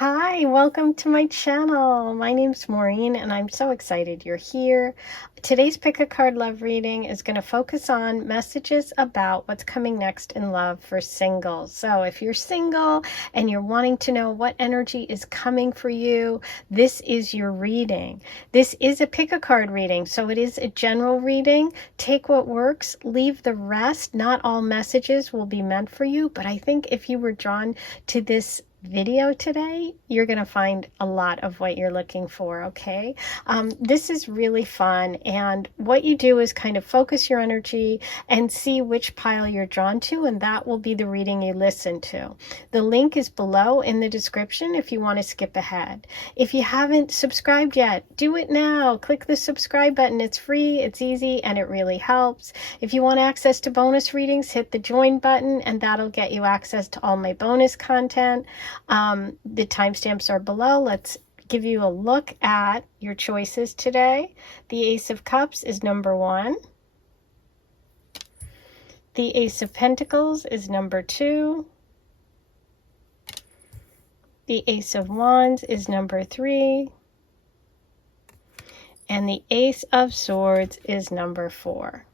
Hi, welcome to my channel. My name's Maureen and I'm so excited you're here. Today's Pick a Card Love reading is going to focus on messages about what's coming next in love for singles. So if you're single and you're wanting to know what energy is coming for you, this is your reading. This is a Pick a Card reading, so it is a general reading. Take what works, leave the rest. Not all messages will be meant for you, but I think if you were drawn to this video today, you're going to find a lot of what you're looking for. Okay, this is really fun, and what you do is kind of focus your energy and see which pile you're drawn to, and that will be the reading you listen to. The link is below in the description if you want to skip ahead. If you haven't subscribed yet, do it now. Click the subscribe button. It's free, it's easy, and it really helps. If you want access to bonus readings, hit the join button and that'll get you access to all my bonus content. The timestamps are below. Let's give you a look at your choices today. The Ace of Cups is number 1. The Ace of Pentacles is number 2. The Ace of Wands is number 3. And the Ace of Swords is number 4.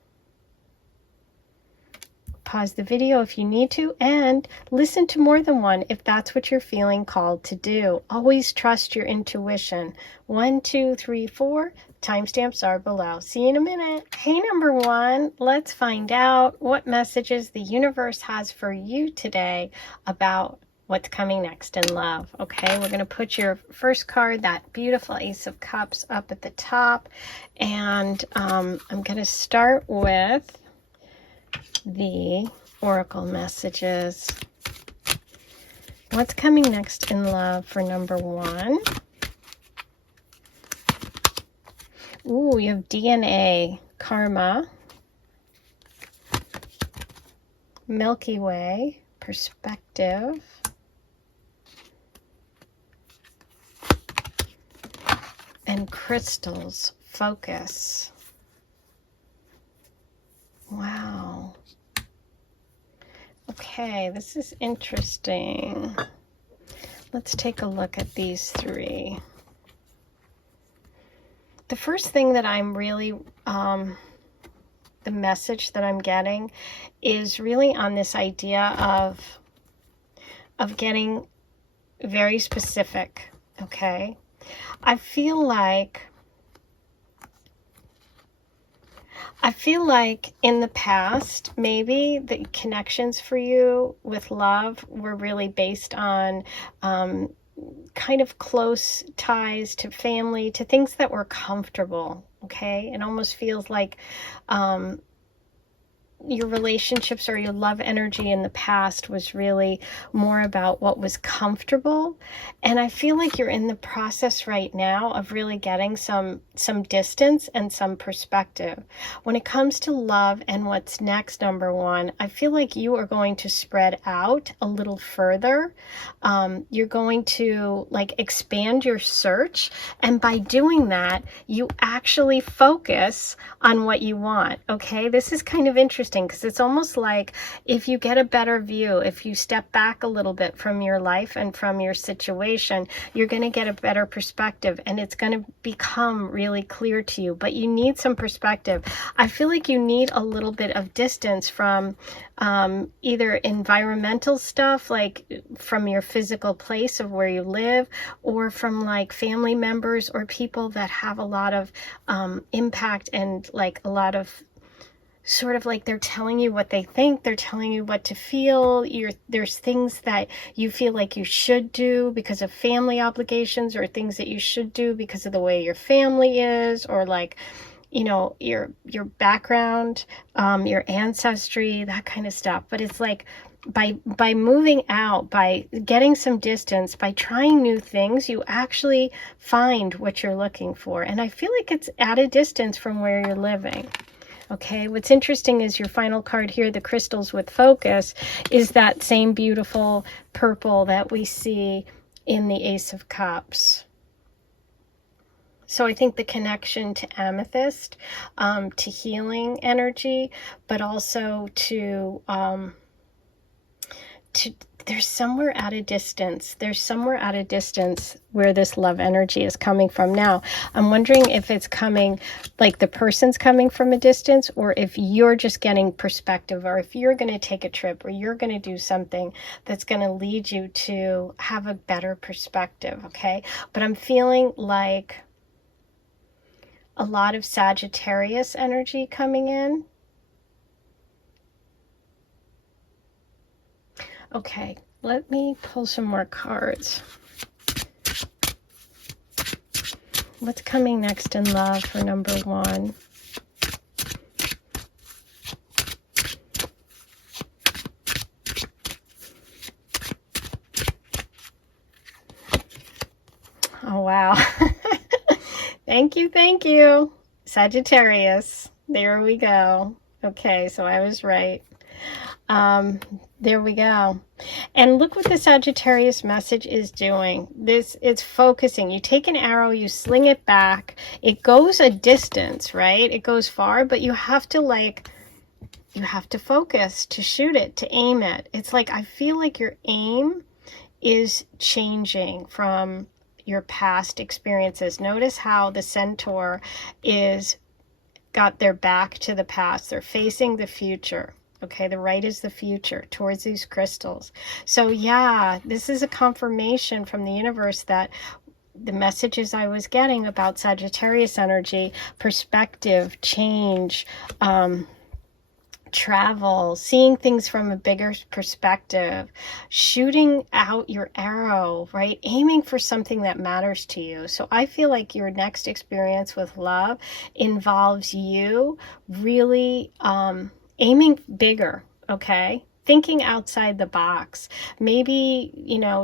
Pause the video if you need to and listen to more than one if that's what you're feeling called to do. Always trust your intuition. 1, 2, 3, 4. Timestamps are below. See you in a minute. Hey, number 1, let's find out what messages the universe has for you today about what's coming next in love. Okay, we're going to put your first card, that beautiful Ace of Cups, up at the top. And I'm going to start with the oracle messages. What's coming next in love for number 1? Ooh, you have DNA, karma, Milky Way, perspective, and crystals, focus. Wow. Okay, this is interesting. Let's take a look at these 3. The first thing that I'm really, the message that I'm getting is really on this idea of getting very specific, okay? I feel like in the past, maybe the connections for you with love were really based on kind of close ties to family, to things that were comfortable, okay? It almost feels like your relationships or your love energy in the past was really more about what was comfortable. And I feel like you're in the process right now of really getting some distance and some perspective. When it comes to love and what's next, number 1, I feel like you are going to spread out a little further. You're going to expand your search. And by doing that, you actually focus on what you want. Okay, this is kind of interesting because it's almost like if you get a better view, if you step back a little bit from your life and from your situation, you're going to get a better perspective and it's going to become really clear to you. But you need some perspective. I feel like you need a little bit of distance from either environmental stuff, like from your physical place of where you live, or from like family members or people that have a lot of impact and like a lot of sort of like they're telling you what they think, they're telling you what to feel. There's things that you feel like you should do because of family obligations, or things that you should do because of the way your family is, or like, you know, your background, your ancestry, that kind of stuff. But it's like by moving out, by getting some distance, by trying new things, you actually find what you're looking for. And I feel like it's at a distance from where you're living. Okay, what's interesting is your final card here, the crystals with focus, is that same beautiful purple that we see in the Ace of Cups. So I think the connection to amethyst, to healing energy, but also to there's somewhere at a distance. There's somewhere at a distance where this love energy is coming from. Now, I'm wondering if it's coming, like the person's coming from a distance, or if you're just getting perspective, or if you're going to take a trip, or you're going to do something that's going to lead you to have a better perspective, okay? But I'm feeling like a lot of Sagittarius energy coming in. Okay, let me pull some more cards. What's coming next in love for number 1? Oh, wow. Thank you. Sagittarius. There we go. Okay, so I was right. There we go. And look what the Sagittarius message is doing. It's focusing. You take an arrow, you sling it back. It goes a distance, right? It goes far, but you have to focus to shoot it, to aim it. It's like, I feel like your aim is changing from your past experiences. Notice how the centaur is got their back to the past. They're facing the future. Okay, the right is the future towards these crystals. So yeah, this is a confirmation from the universe that the messages I was getting about Sagittarius energy, perspective, change, travel, seeing things from a bigger perspective, shooting out your arrow, right? Aiming for something that matters to you. So I feel like your next experience with love involves you really aiming bigger, okay? Thinking outside the box, maybe,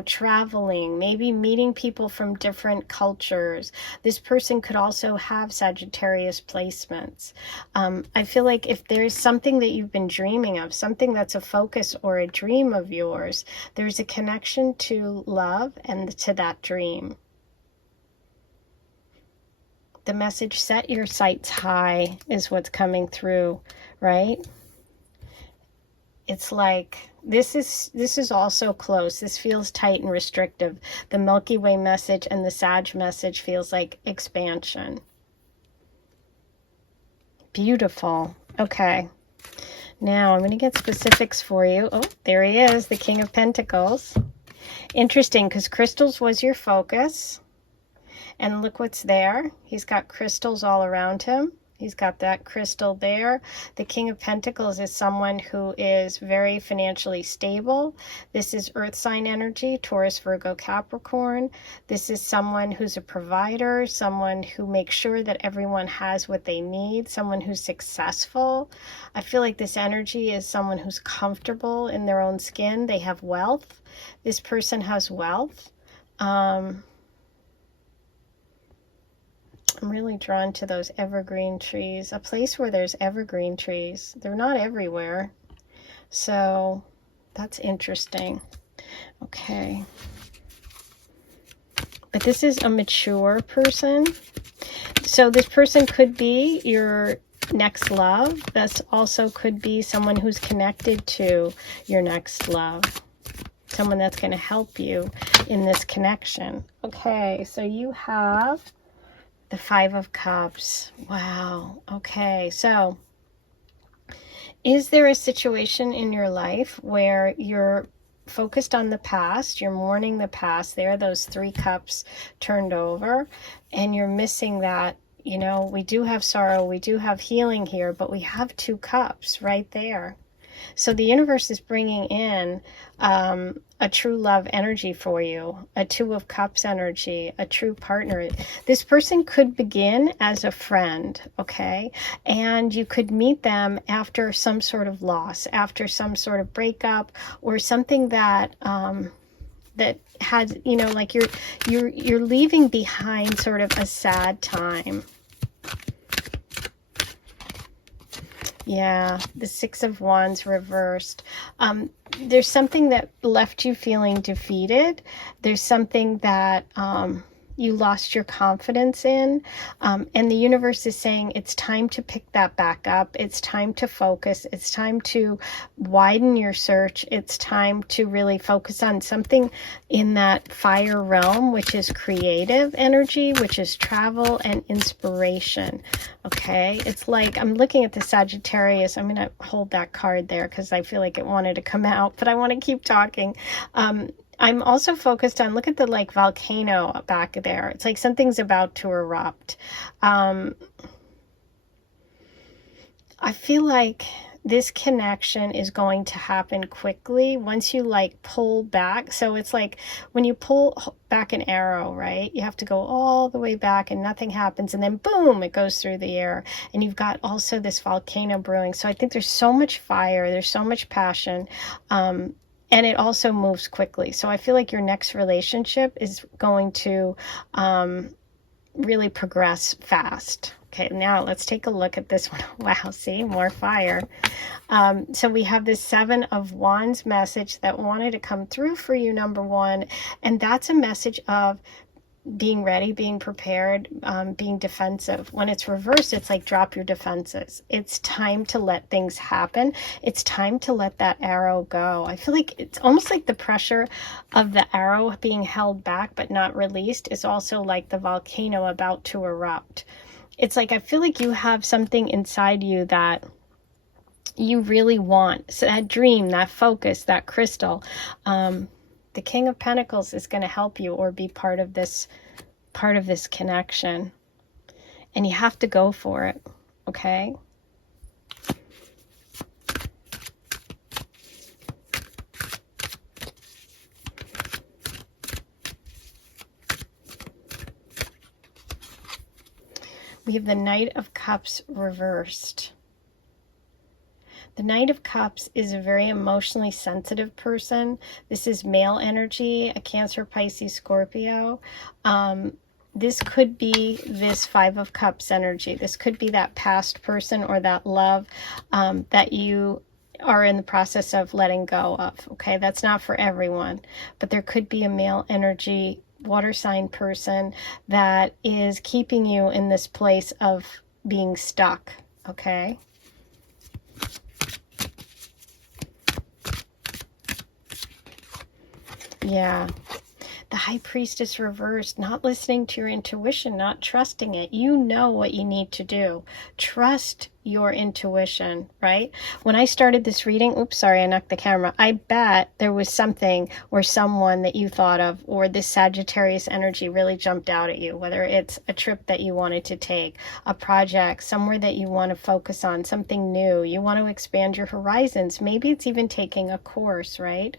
traveling, maybe meeting people from different cultures. This person could also have Sagittarius placements. I feel like if there's something that you've been dreaming of, something that's a focus or a dream of yours, there's a connection to love and to that dream. The message, set your sights high, is what's coming through, right? It's like, this is also close. This feels tight and restrictive. The Milky Way message and the Sag message feels like expansion. Beautiful. Okay. Now I'm going to get specifics for you. Oh, there he is, the King of Pentacles. Interesting, because crystals was your focus. And look what's there. He's got crystals all around him. He's got that crystal there. The King of Pentacles is someone who is very financially stable. This is earth sign energy, Taurus, Virgo, Capricorn. This is someone who's a provider, someone who makes sure that everyone has what they need, someone who's successful. I feel like this energy is someone who's comfortable in their own skin. They have wealth. This person has wealth. I'm really drawn to those evergreen trees, a place where there's evergreen trees. They're not everywhere. So that's interesting. Okay. But this is a mature person. So this person could be your next love. This also could be someone who's connected to your next love. Someone that's going to help you in this connection. Okay, so you have the Five of Cups. Wow. Okay. So is there a situation in your life where you're focused on the past, you're mourning the past, there are those 3 cups turned over, and you're missing that, we do have sorrow, we do have healing here, but we have 2 cups right there. So the universe is bringing in a true love energy for you, a 2 of Cups energy, a true partner. This person could begin as a friend, okay? And you could meet them after some sort of loss, after some sort of breakup, or something that that had, like you're leaving behind sort of a sad time. Yeah, the 6 of Wands reversed. There's something that left you feeling defeated. There's something that you lost your confidence in. And the universe is saying it's time to pick that back up. It's time to focus. It's time to widen your search. It's time to really focus on something in that fire realm, which is creative energy, which is travel and inspiration. Okay, it's like, I'm looking at the Sagittarius. I'm going to hold that card there because I feel like it wanted to come out, but I want to keep talking. I'm also focused on, look at the like volcano back there. It's like something's about to erupt. I feel like this connection is going to happen quickly once you like pull back. So it's like when you pull back an arrow, right? You have to go all the way back and nothing happens, and then boom, it goes through the air, and you've got also this volcano brewing. So I think there's so much fire, there's so much passion, and it also moves quickly. So I feel like your next relationship is going to really progress fast. Okay, now let's take a look at this one. Wow, see, more fire. So we have this 7 of Wands message that wanted to come through for you, number one. And that's a message of being ready, being prepared, being defensive. When it's reversed, it's like drop your defenses. It's time to let things happen. It's time to let that arrow go. I feel like it's almost like the pressure of the arrow being held back but not released is also like the volcano about to erupt. It's like, I feel like you have something inside you that you really want. So that dream, that focus, that crystal. The King of Pentacles is going to help you or be part of this connection. And you have to go for it, okay? We have the Knight of Cups reversed. The Knight of Cups is a very emotionally sensitive person. This is male energy, a Cancer, Pisces, Scorpio. This could be this 5 of Cups energy. This could be that past person or that love that you are in the process of letting go of. Okay, that's not for everyone, but there could be a male energy water sign person that is keeping you in this place of being stuck. Okay. Yeah. The High Priestess reversed, not listening to your intuition, not trusting it. You know what you need to do. Trust your intuition, right? When I started this reading, oops, sorry, I knocked the camera. I bet there was something or someone that you thought of, or this Sagittarius energy really jumped out at you, whether it's a trip that you wanted to take, a project, somewhere that you want to focus on, something new. You want to expand your horizons. Maybe it's even taking a course, right?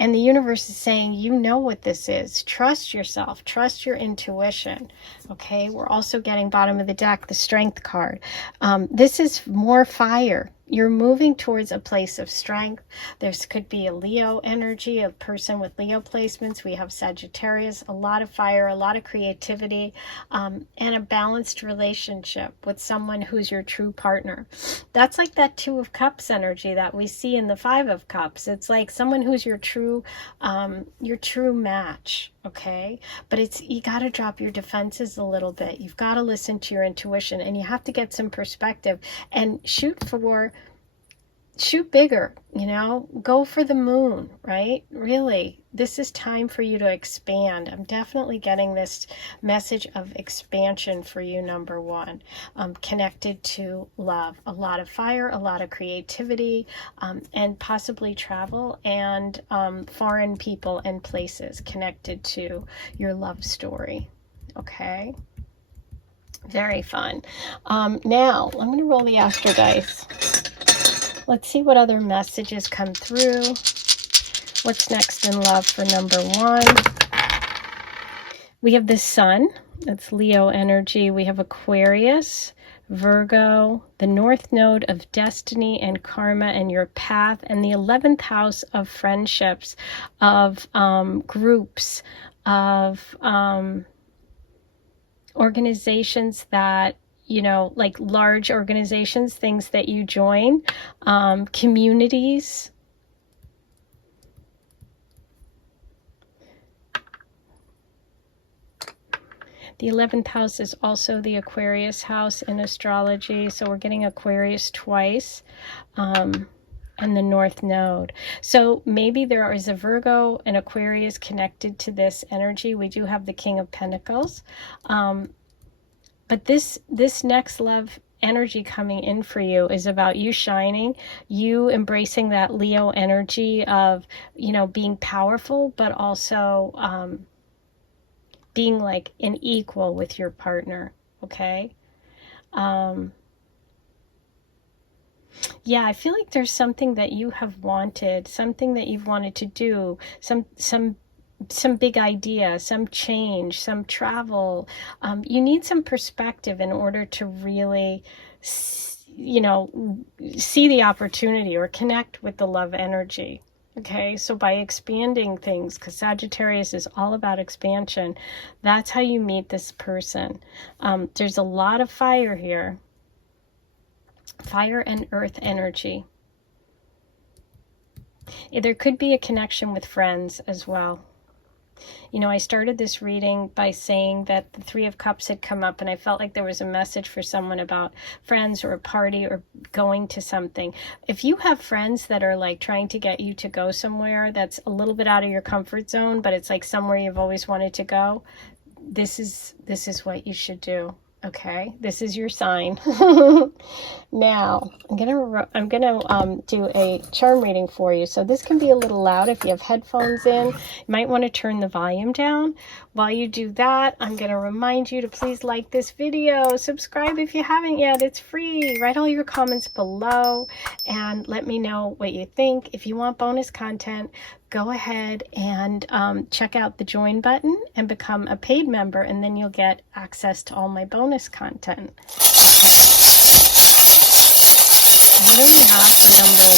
And the universe is saying, you know what this is. Trust yourself. Trust your intuition. Okay, we're also getting bottom of the deck, the Strength card. This is more fire. You're moving towards a place of strength. This could be a Leo energy, a person with Leo placements. We have Sagittarius, a lot of fire, a lot of creativity, and a balanced relationship with someone who's your true partner. That's like that 2 of Cups energy that we see in the 5 of Cups. It's like someone who's your true match. Okay, but it's, you got to drop your defenses a little bit. You've got to listen to your intuition, and you have to get some perspective and shoot bigger, you know, go for the moon, right? Really, this is time for you to expand. I'm definitely getting this message of expansion for you, number one, connected to love. A lot of fire, a lot of creativity, and possibly travel and foreign people and places connected to your love story. Okay. Very fun. Now, I'm going to roll the Astro dice. Let's see what other messages come through. What's next in love for number one? We have the Sun. That's Leo energy. We have Aquarius, Virgo, the North Node of Destiny and Karma and your path, and the 11th house of friendships, of groups, of organizations that, you know, like large organizations, things that you join, communities. The 11th house is also the Aquarius house in astrology. So we're getting Aquarius twice. And the North Node. So maybe there is a Virgo and Aquarius connected to this energy. We do have the King of Pentacles. But this next love energy coming in for you is about you shining, you embracing that Leo energy of, you know, being powerful, but also being like an equal with your partner. Okay. Yeah, I feel like there's something that you have wanted, something that you've wanted to do, some big idea, some change, some travel. You need some perspective in order to really, you know, see the opportunity or connect with the love energy. Okay, so by expanding things, because Sagittarius is all about expansion, that's how you meet this person. There's a lot of fire here. Fire and earth energy. There could be a connection with friends as well. You know, I started this reading by saying that the Three of Cups had come up, and I felt like there was a message for someone about friends or a party or going to something. If you have friends that are like trying to get you to go somewhere that's a little bit out of your comfort zone, but it's like somewhere you've always wanted to go, this is what you should do. Okay, this is your sign. Now, I'm gonna do a charm reading for you. So this can be a little loud if you have headphones in. You might want to turn the volume down. While you do that, I'm gonna remind you to please like this video, subscribe if you haven't yet. It's free. Write all your comments below and let me know what you think. If you want bonus content, go ahead and check out the join button and become a paid member, and then you'll get access to all my bonus content. What do we have for number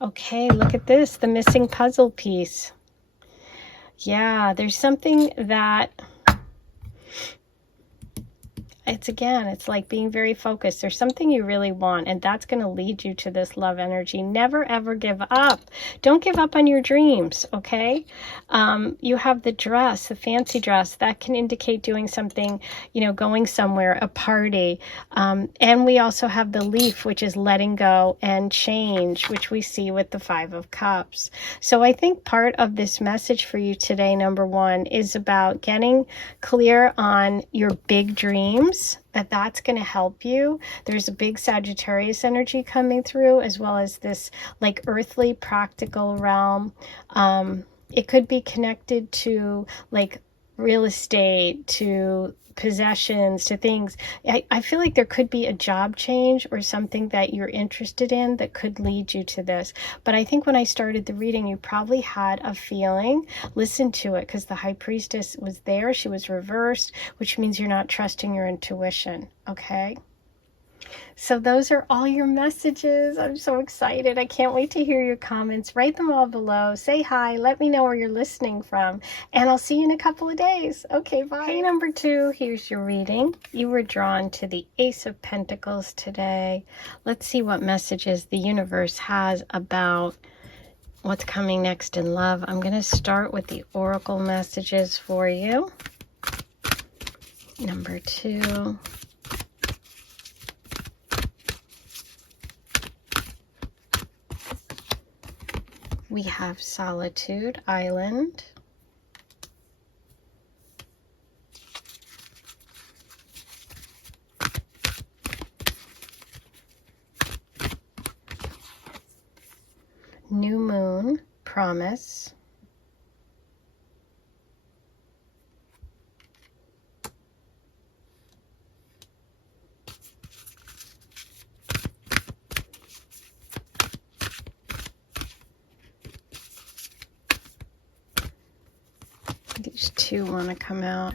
1? Okay, look at this, the missing puzzle piece. Yeah, there's something that it's like being very focused. There's something you really want, and that's going to lead you to this love energy. Never, ever give up. Don't give up on your dreams, okay? You have the dress, the fancy dress. That can indicate doing something, you know, going somewhere, a party. And we also have the leaf, which is letting go and change, which we see with the Five of Cups. So I think part of this message for you today, number 1, is about getting clear on your big dreams. That's going to help you. There's a big Sagittarius energy coming through, as well as this like earthly practical realm. It could be connected to like real estate, to possessions, to things. I feel like there could be a job change or something that you're interested in that could lead you to this. But I think when I started the reading, you probably had a feeling. Listen to it, because the High Priestess was there. She was reversed, which means you're not trusting your intuition. Okay? So those are all your messages. I'm so excited. I can't wait to hear your comments. Write them all below. Say hi. Let me know where you're listening from. And I'll see you in a couple of days. Okay, bye. Hey, number 2, here's your reading. You were drawn to the Ace of Pentacles today. Let's see what messages the universe has about what's coming next in love. I'm going to start with the oracle messages for you. Number 2. We have Solitude Island. New Moon, Promise. These 2 want to come out.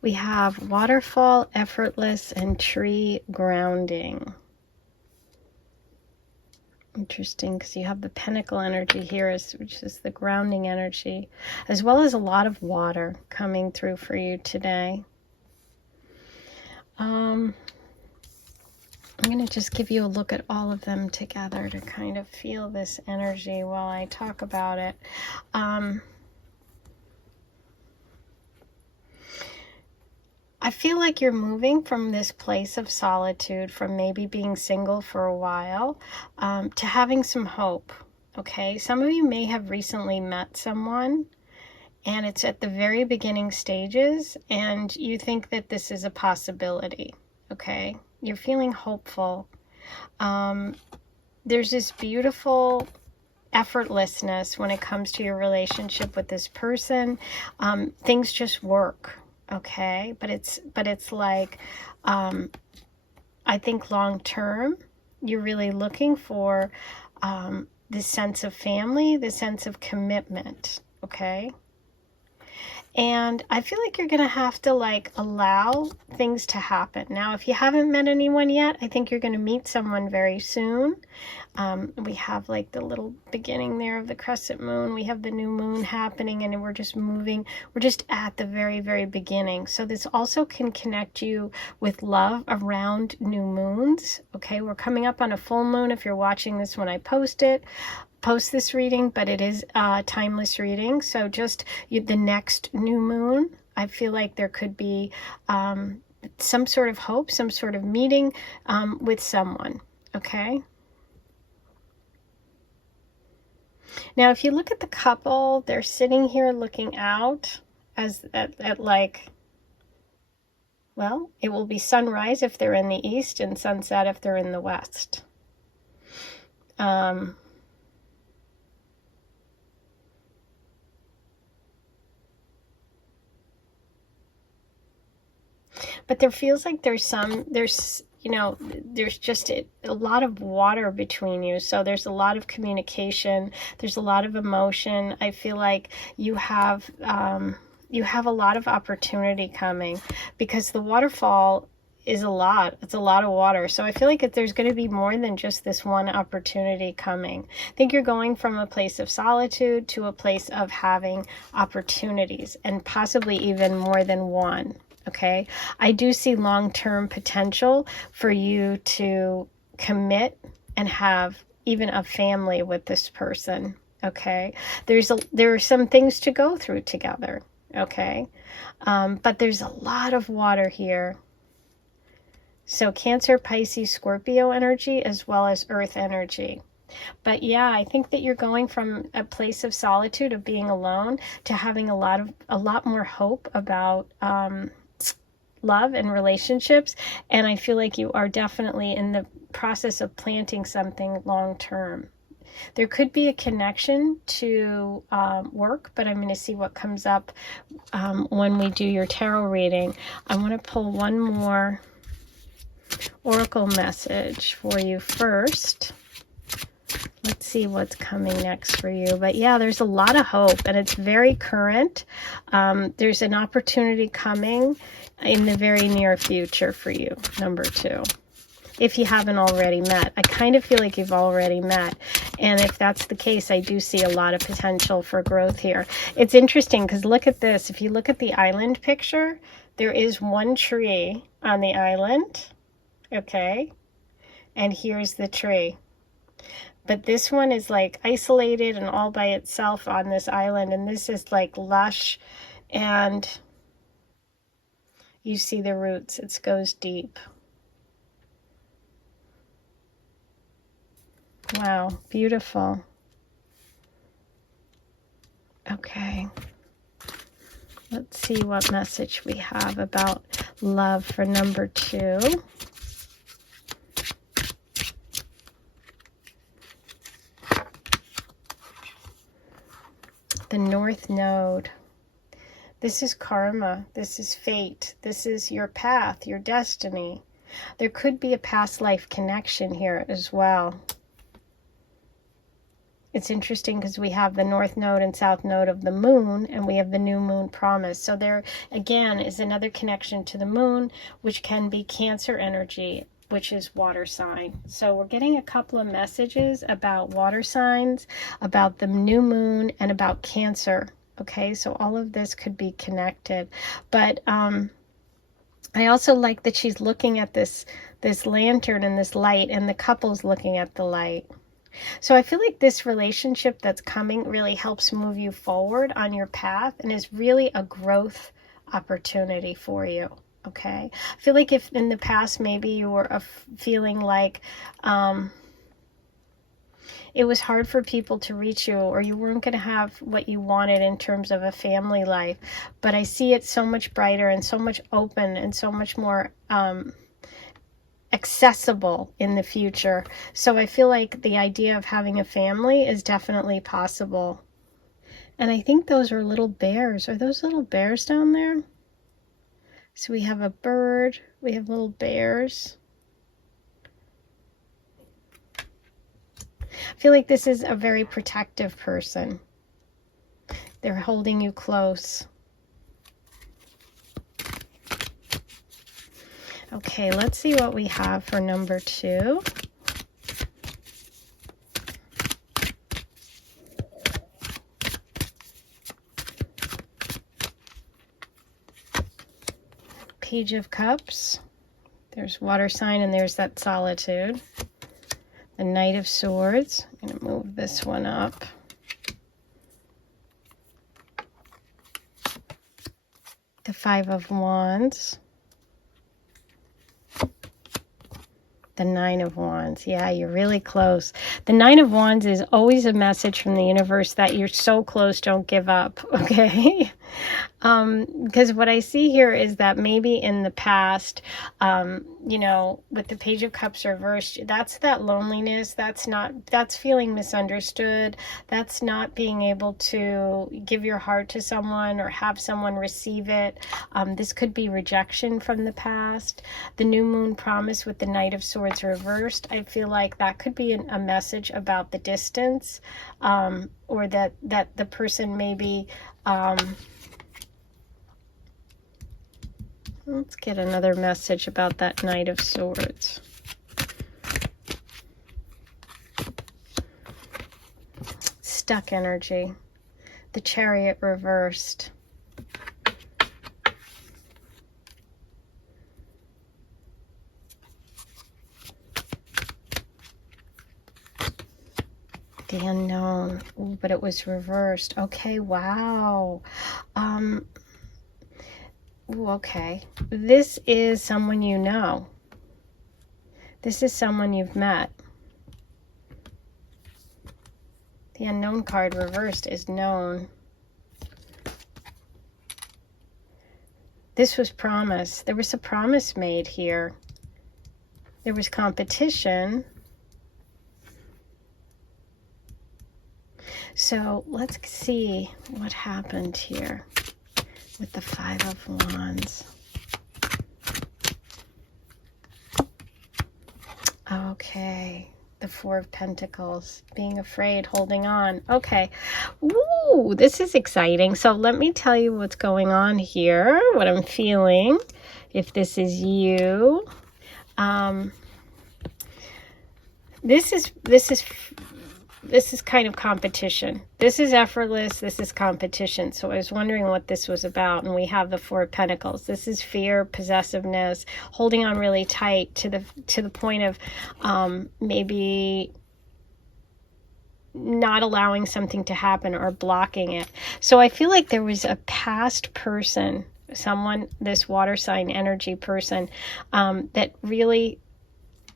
We have Waterfall, Effortless, and Tree Grounding. Interesting, because you have the Pentacle energy here, which is the grounding energy, as well as a lot of water coming through for you today. I'm going to just give you a look at all of them together to kind of feel this energy while I talk about it. I feel like you're moving from this place of solitude, from maybe being single for a while, to having some hope, okay? Some of you may have recently met someone, and it's at the very beginning stages, and you think that this is a possibility, okay? You're feeling hopeful. There's this beautiful effortlessness when it comes to your relationship with this person. Things just work, okay? But it's like, I think long term, you're really looking for this sense of family, this sense of commitment, okay? And I feel like you're going to have to like allow things to happen. Now, if you haven't met anyone yet, I think you're going to meet someone very soon. We have like the little beginning there of the crescent moon. We have the new moon happening, and we're just moving. We're just at the very, very beginning. So this also can connect you with love around new moons. Okay, we're coming up on a full moon if you're watching this when I post this reading, but it is a timeless reading. So just the next new moon, I feel like there could be some sort of hope, some sort of meeting with someone, okay? Now, if you look at the couple, they're sitting here looking out at like, well, it will be sunrise if they're in the east and sunset if they're in the west. But there feels like there's just a lot of water between you. So there's a lot of communication. There's a lot of emotion. I feel like you have a lot of opportunity coming, because the waterfall is a lot. It's a lot of water. So I feel like there's going to be more than just this one opportunity coming. I think you're going from a place of solitude to a place of having opportunities, and possibly even more than one. Okay, I do see long-term potential for you to commit and have even a family with this person. Okay, there are some things to go through together. Okay, but there's a lot of water here. So Cancer, Pisces, Scorpio energy, as well as Earth energy. But yeah, I think that you're going from a place of solitude, of being alone, to having a lot more hope about love and relationships. And I feel like you are definitely in the process of planting something long term. There could be a connection to work, but I'm going to see what comes up when we do your tarot reading. I want to pull one more oracle message for you first. Let's see what's coming next for you. But yeah, there's a lot of hope, and it's very current. There's an opportunity coming in the very near future for you, number 2. If you haven't already met. I kind of feel like you've already met. And if that's the case, I do see a lot of potential for growth here. It's interesting because look at this. If you look at the island picture, there is one tree on the island. Okay. And here's the tree. But this one is like isolated and all by itself on this island. And this is like lush, and you see the roots. It goes deep. Wow, beautiful. Okay. Let's see what message we have about love for number 2. The North Node. This is karma. This is fate. This is your path, your destiny. There could be a past life connection here as well. It's interesting because we have the North Node and South Node of the moon, and we have the new moon promise. So there, again, is another connection to the moon, which can be Cancer energy, which is water sign. So we're getting a couple of messages about water signs, about the new moon, and about Cancer. Okay, so all of this could be connected. But I also like that she's looking at this lantern and this light, and the couple's looking at the light. So I feel like this relationship that's coming really helps move you forward on your path, and is really a growth opportunity for you. okay? I feel like if in the past maybe you were feeling like it was hard for people to reach you, or you weren't going to have what you wanted in terms of a family life, but I see it so much brighter and so much open and so much more accessible in the future. So I feel like the idea of having a family is definitely possible. And I think those are little bears. Are those little bears down there? So we have a bird, we have little bears. I feel like this is a very protective person. They're holding you close. Okay, let's see what we have for number 2. Page of Cups. There's water sign and there's that solitude. The Knight of Swords. I'm going to move this one up. The Five of Wands. The Nine of Wands. Yeah, you're really close. The Nine of Wands is always a message from the universe that you're so close, don't give up, okay? Because what I see here is that maybe in the past, you know, with the Page of Cups reversed, that's that loneliness, that's feeling misunderstood, that's not being able to give your heart to someone or have someone receive it. This could be rejection from the past. The New Moon Promise with the Knight of Swords reversed, I feel like that could be a message about the distance, or that the person maybe, let's get another message about that Knight of Swords. Stuck energy. The Chariot reversed. The Unknown. Ooh, but it was reversed. Okay, wow. Ooh, okay. This is someone you know. This is someone you've met. The Unknown card reversed is known. This was promise. There was a promise made here. There was competition. So let's see what happened here with the Five of Wands. Okay, the Four of Pentacles, being afraid, holding on. Okay, ooh, this is exciting. So let me tell you what's going on here, what I'm feeling, if this is you. This is kind of competition. This is effortless. This is competition. So I was wondering what this was about. And we have the Four of Pentacles. This is fear, possessiveness, holding on really tight to the point of maybe not allowing something to happen or blocking it. So I feel like there was a past person, someone, this water sign energy person, that really,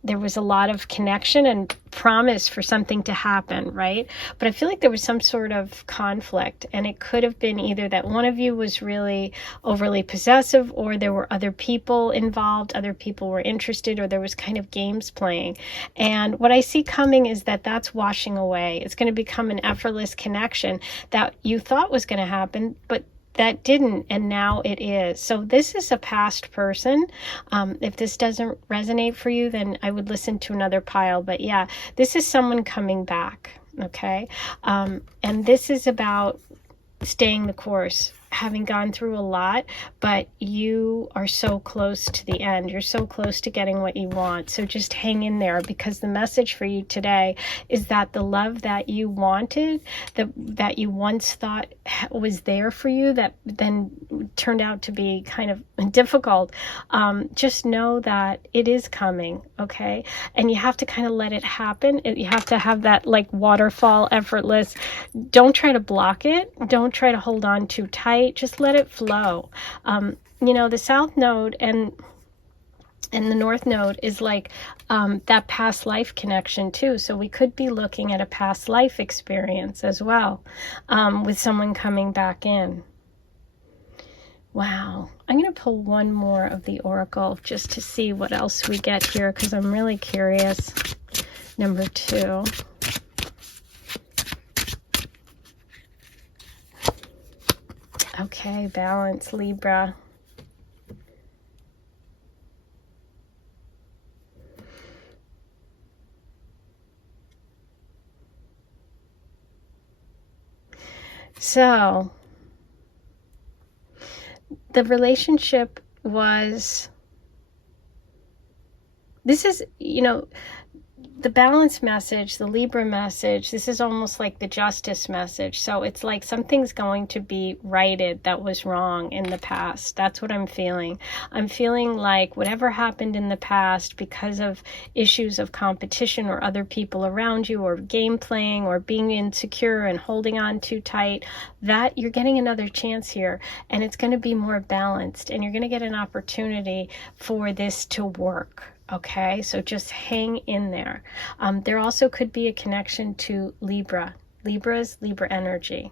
there was a lot of connection and promise for something to happen, right? But I feel like there was some sort of conflict, and it could have been either that one of you was really overly possessive, or there were other people involved, other people were interested, or there was kind of games playing. And what I see coming is that that's washing away. It's going to become an effortless connection that you thought was going to happen, but that didn't, and now it is. So this is a past person. If this doesn't resonate for you, then I would listen to another pile. But yeah, this is someone coming back, okay? And this is about staying the course, having gone through a lot, but you are so close to the end. You're so close to getting what you want. So just hang in there, because the message for you today is that the love that you wanted, that you once thought was there for you, that then turned out to be kind of difficult, just know that it is coming, okay? And you have to kind of let it happen. You have to have that like waterfall, effortless. Don't try to block it. Don't try to hold on too tight. Just let it flow. you know, the South Node and the North Node is like that past life connection too. So we could be looking at a past life experience as well, with someone coming back in. Wow. I'm going to pull one more of the Oracle just to see what else we get here, because I'm really curious. Number 2. Okay, balance, Libra. So, the relationship was, this is, you know, the balance message, the Libra message, this is almost like the justice message. So it's like something's going to be righted that was wrong in the past. That's what I'm feeling. I'm feeling like whatever happened in the past because of issues of competition or other people around you, or game playing, or being insecure and holding on too tight, that you're getting another chance here, and it's going to be more balanced, and you're going to get an opportunity for this to work. Okay, so just hang in there. There also could be a connection to Libra. Libra energy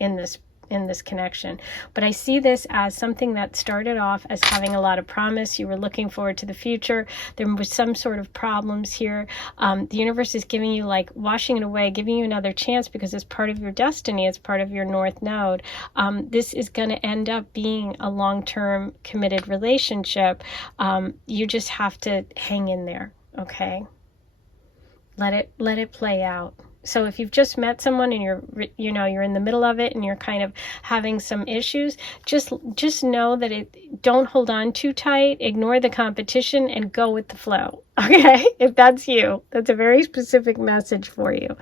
in this connection. But I see this as something that started off as having a lot of promise. You were looking forward to the future. There was some sort of problems here. The universe is giving you, like, washing it away, giving you another chance, because it's part of your destiny. It's part of your North Node. This is going to end up being a long-term committed relationship. You just have to hang in there. Okay. Let it play out. So if you've just met someone and you're in the middle of it and you're kind of having some issues, just know that don't hold on too tight, ignore the competition, and go with the flow. Okay? If that's you, that's a very specific message for you.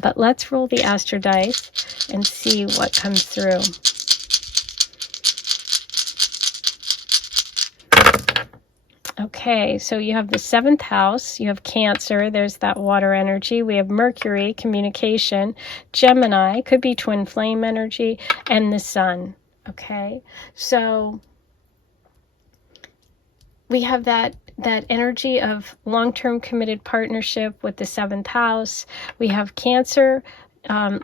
But let's roll the Astro dice and see what comes through. Okay, so you have the 7th house, you have Cancer, there's that water energy. We have Mercury, communication, Gemini, could be twin flame energy, and the Sun. Okay, so we have that energy of long-term committed partnership with the 7th house. We have Cancer,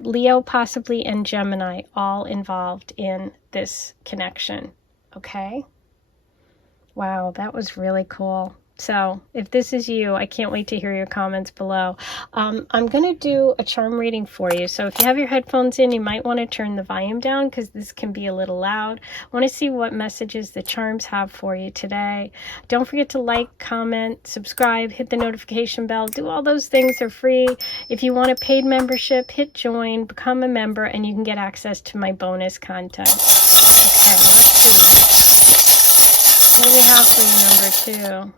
Leo possibly, and Gemini all involved in this connection. Okay. Wow, that was really cool. So if this is you, I can't wait to hear your comments below. I'm going to do a charm reading for you. So if you have your headphones in, you might want to turn the volume down because this can be a little loud. I want to see what messages the charms have for you today. Don't forget to like, comment, subscribe, hit the notification bell. Do all those things. They're free. If you want a paid membership, hit join, become a member, and you can get access to my bonus content. Okay, let's see. What do we have for you, number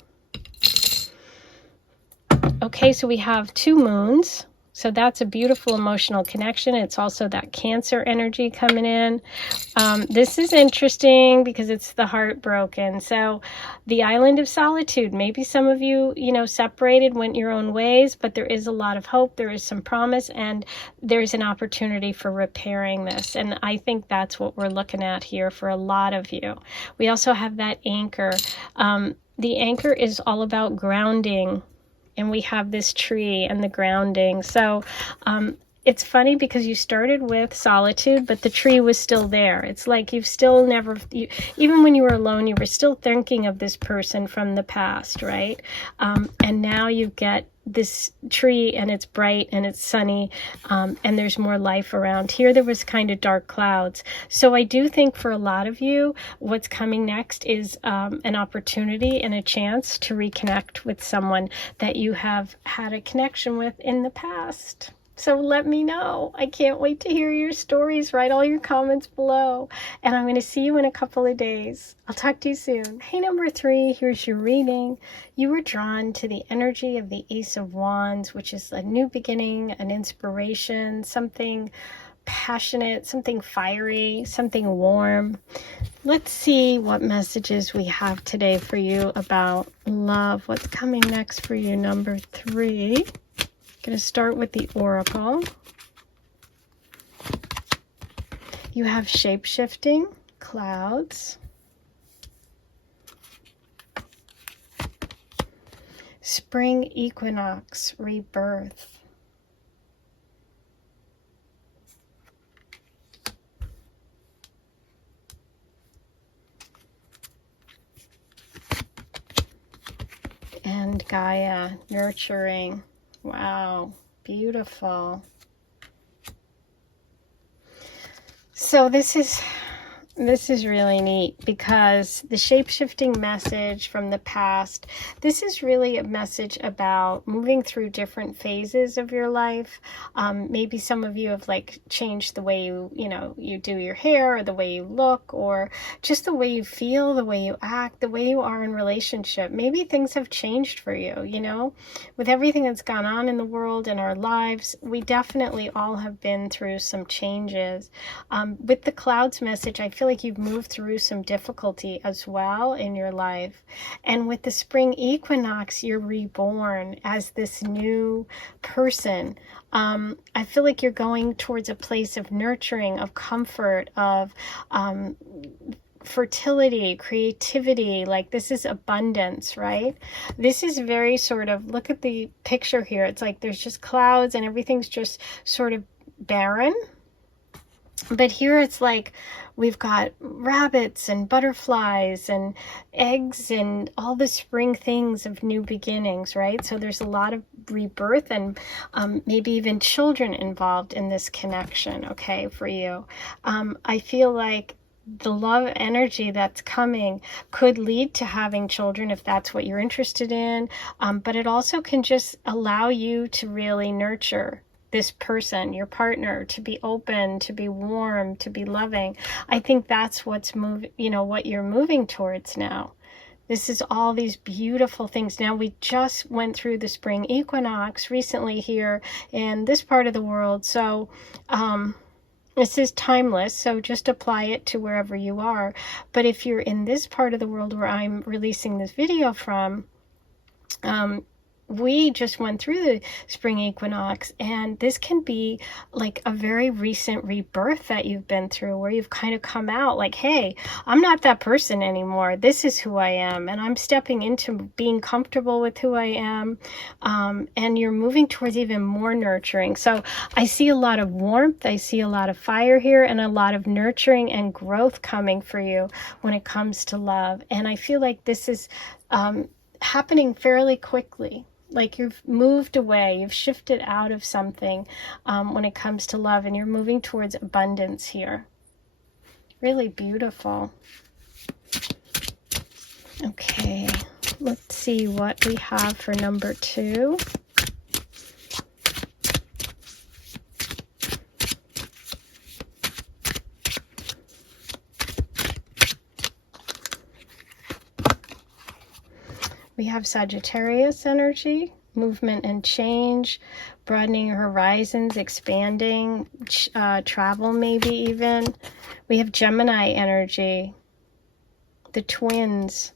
2? Okay, so we have 2 moons. So that's a beautiful emotional connection. It's also that Cancer energy coming in. This is interesting because it's the heartbroken. So the island of solitude. Maybe some of you, separated, went your own ways, but there is a lot of hope. There is some promise, and there's an opportunity for repairing this. And I think that's what we're looking at here for a lot of you. We also have that anchor. The anchor is all about grounding. And we have this tree and the grounding. So it's funny because you started with solitude, but the tree was still there. It's like you've still never, even when you were alone, you were still thinking of this person from the past, right? And now you get this tree, and it's bright and it's sunny, and there's more life around. Here there was kind of dark clouds. So I do think for a lot of you, what's coming next is an opportunity and a chance to reconnect with someone that you have had a connection with in the past. So let me know. I can't wait to hear your stories. Write all your comments below. And I'm going to see you in a couple of days. I'll talk to you soon. Hey, number 3, here's your reading. You were drawn to the energy of the Ace of Wands, which is a new beginning, an inspiration, something passionate, something fiery, something warm. Let's see what messages we have today for you about love. What's coming next for you, number 3? Going to start with the Oracle. You have shape-shifting, clouds, spring equinox, rebirth. And Gaia, nurturing. Wow, beautiful. So this is really neat, because the shape-shifting message from the past, this is really a message about moving through different phases of your life. Maybe some of you have like changed the way you do your hair, or the way you look, or just the way you feel, the way you act, the way you are in relationship. Maybe things have changed for you, with everything that's gone on in the world and our lives. We definitely all have been through some changes. With the clouds message, I feel like you've moved through some difficulty as well in your life. And with the spring equinox, you're reborn as this new person. I feel like you're going towards a place of nurturing, of comfort, of fertility, creativity. Like, this is abundance, right? This is very sort of, look at the picture here. It's like there's just clouds and everything's just sort of barren. But here it's like we've got rabbits and butterflies and eggs and all the spring things of new beginnings, right? So there's a lot of rebirth, and maybe even children involved in this connection, okay, for you. I feel like the love energy that's coming could lead to having children if that's what you're interested in, but it also can just allow you to really nurture this person, your partner, to be open, to be warm, to be loving. I think that's what's what you're moving towards now. This is all these beautiful things. Now, we just went through the spring equinox recently here in this part of the world. So this is timeless, so just apply it to wherever you are. But if you're in this part of the world where I'm releasing this video from, we just went through the spring equinox, and this can be like a very recent rebirth that you've been through, where you've kind of come out like, hey, I'm not that person anymore. This is who I am, and I'm stepping into being comfortable with who I am. And you're moving towards even more nurturing. So I see a lot of warmth, I see a lot of fire here, and a lot of nurturing and growth coming for you when it comes to love. And I feel like this is happening fairly quickly. Like, you've moved away, you've shifted out of something when it comes to love, and you're moving towards abundance here. Really beautiful. Okay, let's see what we have for number 2. We have Sagittarius energy, movement and change, broadening your horizons, expanding, travel maybe even. We have Gemini energy, the twins.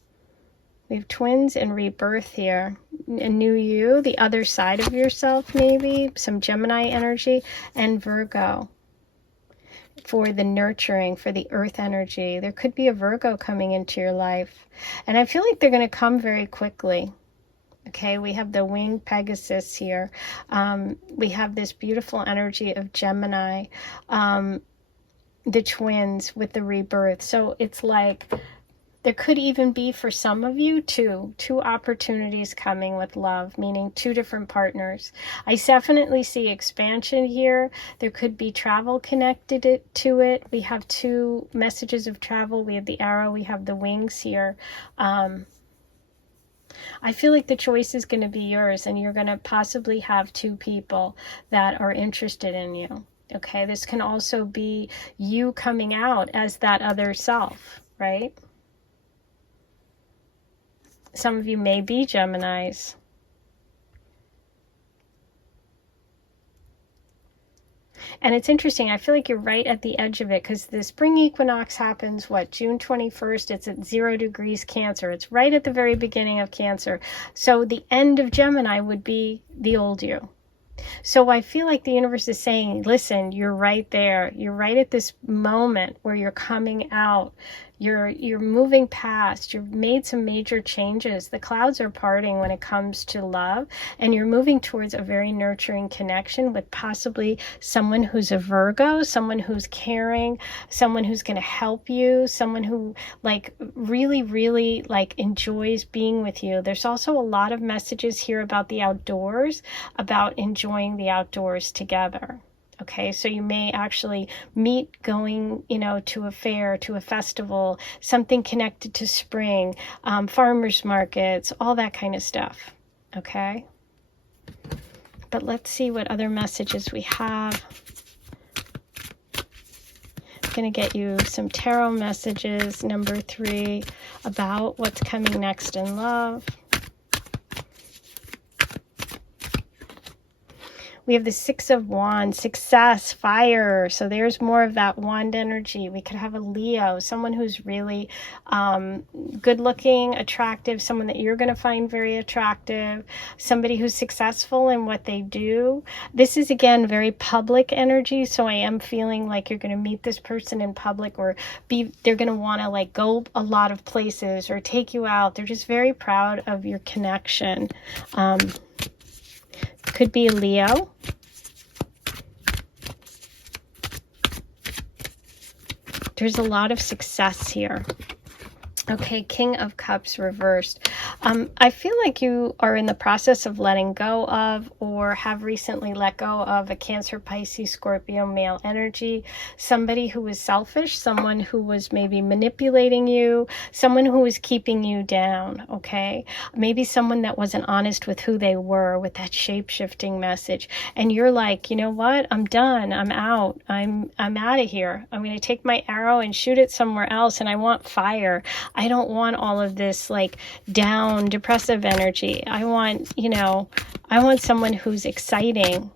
We have twins and rebirth here. A new you, the other side of yourself maybe, some Gemini energy, and Virgo for the nurturing, for the earth energy. There could be a Virgo coming into your life, and I feel like they're going to come very quickly. Okay, we have the winged Pegasus here. We have this beautiful energy of Gemini, the twins with the rebirth. So it's like there could even be, for some of you, two opportunities coming with love, meaning 2 different partners. I definitely see expansion here. There could be travel connected to it. We have 2 messages of travel. We have the arrow, we have the wings here. I feel like the choice is going to be yours, and you're going to possibly have 2 people that are interested in you. Okay, this can also be you coming out as that other self, right? Some of you may be Geminis. And it's interesting, I feel like you're right at the edge of it, because the spring equinox happens, June 21st? It's at 0 degrees Cancer. It's right at the very beginning of Cancer. So the end of Gemini would be the old you. So I feel like the universe is saying, listen, you're right there. You're right at this moment where you're coming out You're moving past. You've made some major changes. The clouds are parting when it comes to love, and you're moving towards a very nurturing connection with possibly someone who's a Virgo, someone who's caring, someone who's going to help you, someone who like really, really like enjoys being with you. There's also a lot of messages here about the outdoors, about enjoying the outdoors together. Okay, so you may actually meet going, you know, to a fair, to a festival, something connected to spring, farmers markets, all that kind of stuff. Okay, but let's see what other messages we have. I'm going to get you some tarot messages, number 3, about what's coming next in love. We have the 6 of Wands, success, fire. So there's more of that wand energy. We could have a Leo, someone who's really good looking, attractive, someone that you're going to find very attractive, somebody who's successful in what they do. This is, again, very public energy. So I am feeling like you're going to meet this person in public, or they're going to want to like go a lot of places or take you out. They're just very proud of your connection. Could be a Leo. There's a lot of success here. Okay, King of Cups reversed. I feel like you are in the process of letting go of, or have recently let go of, a Cancer, Pisces, Scorpio male energy. Somebody who was selfish, someone who was maybe manipulating you, someone who was keeping you down, okay? Maybe someone that wasn't honest with who they were, with that shape-shifting message. And you're like, you know what? I'm done. I'm out. I'm out of here. I'm going to take my arrow and shoot it somewhere else, and I want fire. I don't want all of this like down, depressive energy. I want, you know, I want someone who's exciting.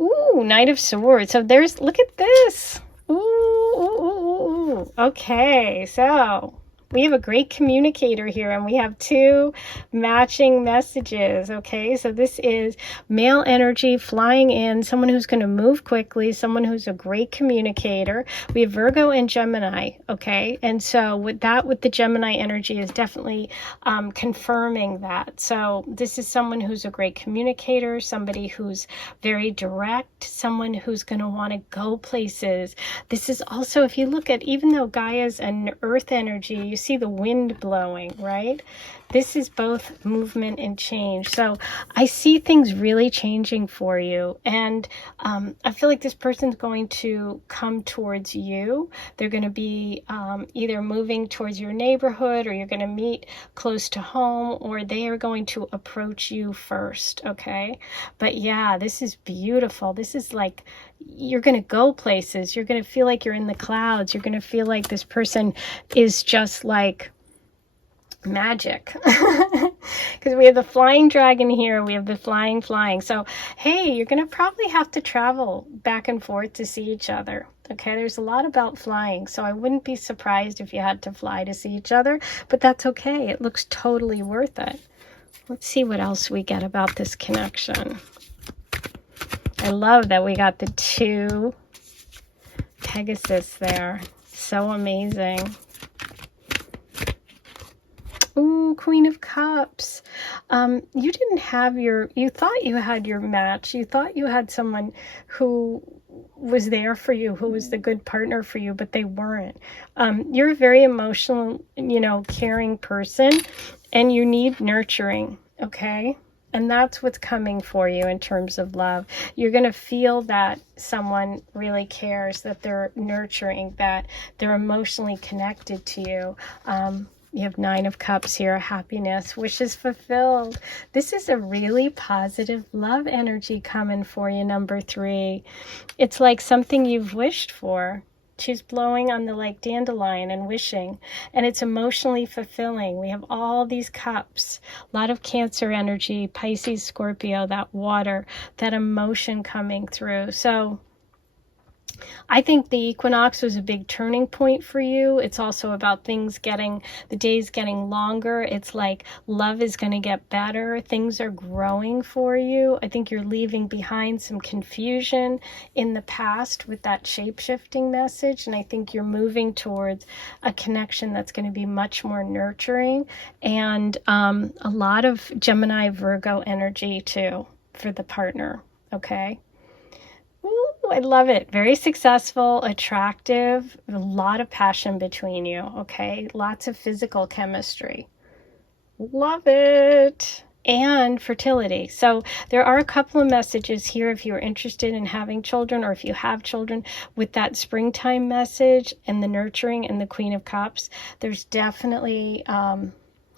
Ooh, Knight of Swords. So there's, look at this. Ooh, ooh, ooh, ooh. Okay, so we have a great communicator here, and we have 2 matching messages, okay? So this is male energy flying in, someone who's going to move quickly, someone who's a great communicator. We have Virgo and Gemini, okay? And so with the Gemini energy is definitely confirming that. So this is someone who's a great communicator, somebody who's very direct, someone who's going to want to go places. This is also, if you look at, even though Gaia's an earth energy, you see the wind blowing, right? This is both movement and change. So I see things really changing for you. And I feel like this person's going to come towards you. They're going to be either moving towards your neighborhood, or you're going to meet close to home, or they are going to approach you first, okay? But yeah, this is beautiful. This is like, you're going to go places. You're going to feel like you're in the clouds. You're going to feel like this person is just like magic. Because we have the flying dragon here, we have the flying. So hey, you're going to probably have to travel back and forth to see each other. Okay, there's a lot about flying, so I wouldn't be surprised if you had to fly to see each other, but that's okay. It looks totally worth it. Let's see what else we get about this connection. I love that we got the 2 Pegasus there. So amazing. Ooh, Queen of Cups. You didn't have you thought you had your match. You thought you had someone who was there for you, who was the good partner for you, but they weren't. You're a very emotional, you know, caring person, and you need nurturing, okay? And that's what's coming for you in terms of love. You're going to feel that someone really cares, that they're nurturing, that they're emotionally connected to you. You have 9 of Cups here, happiness, wishes fulfilled. This is a really positive love energy coming for you, number 3. It's like something you've wished for. She's blowing on the like dandelion and wishing, and it's emotionally fulfilling. We have all these cups, a lot of Cancer energy, Pisces, Scorpio, that water, that emotion coming through. So I think the equinox was a big turning point for you. It's also about things getting, the days getting longer. It's like love is going to get better. Things are growing for you. I think you're leaving behind some confusion in the past with that shape-shifting message. And I think you're moving towards a connection that's going to be much more nurturing, and a lot of Gemini, Virgo energy too for the partner. Okay. Ooh, I love it. Very successful, attractive, a lot of passion between you, okay? Lots of physical chemistry. Love it. And fertility. So there are a couple of messages here if you're interested in having children, or if you have children, with that springtime message and the nurturing and the Queen of Cups. There's definitely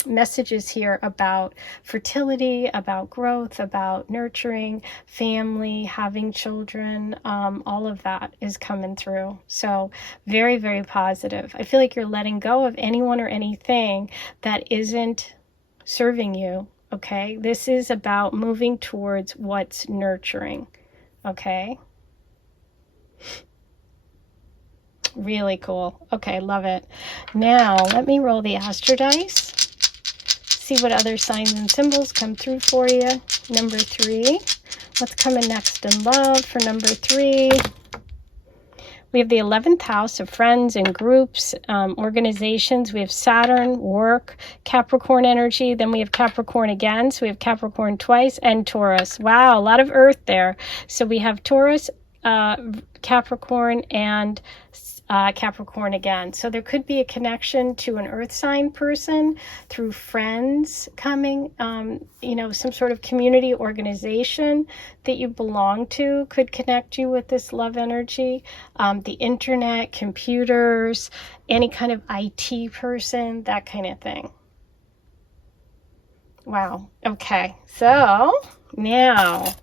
messages here about fertility, about growth, about nurturing, family, having children. All of that is coming through. So very, very positive. I feel like you're letting go of anyone or anything that isn't serving you. Okay, this is about moving towards what's nurturing. Okay, really cool. Okay, love it. Now let me roll the Astro dice. See what other signs and symbols come through for you. Number 3. What's coming next in love for number 3? We have the 11th house of friends and groups, organizations. We have Saturn, work, Capricorn energy. Then we have Capricorn again. So we have Capricorn twice, and Taurus. Wow, a lot of Earth there. So we have Taurus, Capricorn, and Capricorn again. So there could be a connection to an earth sign person through friends coming, you know, some sort of community organization that you belong to could connect you with this love energy. The internet, computers, any kind of IT person, that kind of thing. Wow. Okay. So now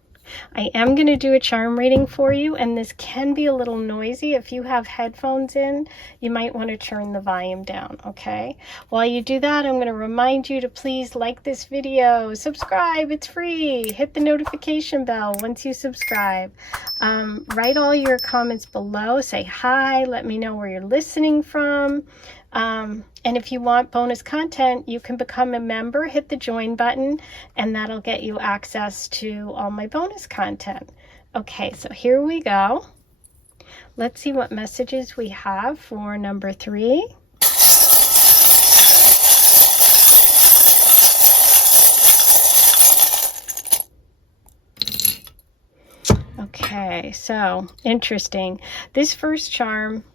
I am going to do a charm reading for you, and this can be a little noisy. If you have headphones in, you might want to turn the volume down, okay? While you do that, I'm going to remind you to please like this video, subscribe, it's free, hit the notification bell once you subscribe. Write all your comments below, say hi, let me know where you're listening from. And if you want bonus content, you can become a member, hit the join button, and that'll get you access to all my bonus content. Okay, so here we go. Let's see what messages we have for number 3. Okay, so interesting. This first charm